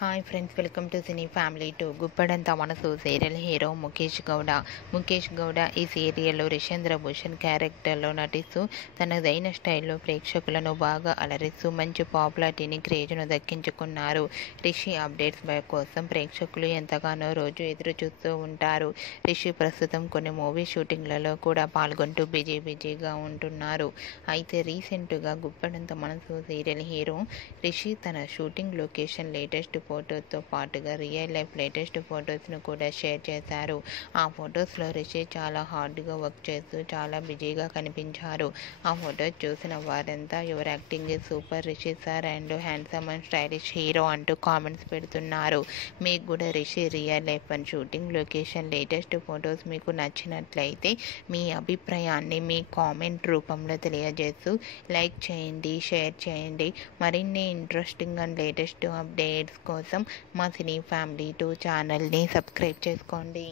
Hi friends, welcome to cine family two. గుప్పడంత మనసు serial hero Mukesh Gowda ఈ సీరియల్లో రిషేంద్ర భూషణ్ క్యారెక్టర్లో నటిస్తూ తనదైన స్టైల్లో ప్రేక్షకులను బాగా అలరిస్తూ మంచి పాపులారిటీని, క్రేజ్ను దక్కించుకున్నారు. రిషి అప్డేట్స్ కోసం ప్రేక్షకులు ఎంతగానో రోజు ఎదురు చూస్తూ ఉంటారు. రిషి ప్రస్తుతం కొన్ని మూవీ షూటింగ్లలో కూడా పాల్గొంటూ బిజీగా ఉంటున్నారు. అయితే రీసెంట్గా గుప్పడంత మనసు సీరియల్ హీరో రిషి తన షూటింగ్ లొకేషన్ లేటెస్ట్ ఫోటోతో పాటుగా రియల్ లైఫ్ లేటెస్ట్ ఫొటోస్ను కూడా షేర్ చేశారు. ఆ ఫొటోస్లో రిషి చాలా హార్డ్గా వర్క్ చేస్తూ చాలా బిజీగా కనిపించారు. ఆ ఫొటోస్ చూసిన వారంతా your acting is super Rishi sir and handsome and stylish hero అంటూ కామెంట్స్ పెడుతున్నారు. మీకు కూడా Rishi real life and shooting location latest photos మీకు నచ్చినట్లయితే మీ అభిప్రాయాన్ని మీ కామెంట్ రూపంలో తెలియజేస్తూ లైక్ చేయండి, షేర్ చేయండి. మరిన్ని ఇంట్రెస్టింగ్ అండ్ లేటెస్ట్ అప్డేట్స్ కోసం మా సినీ ఫ్యామిలీ 2 ఛానల్ని సబ్స్క్రైబ్ చేసుకోండి.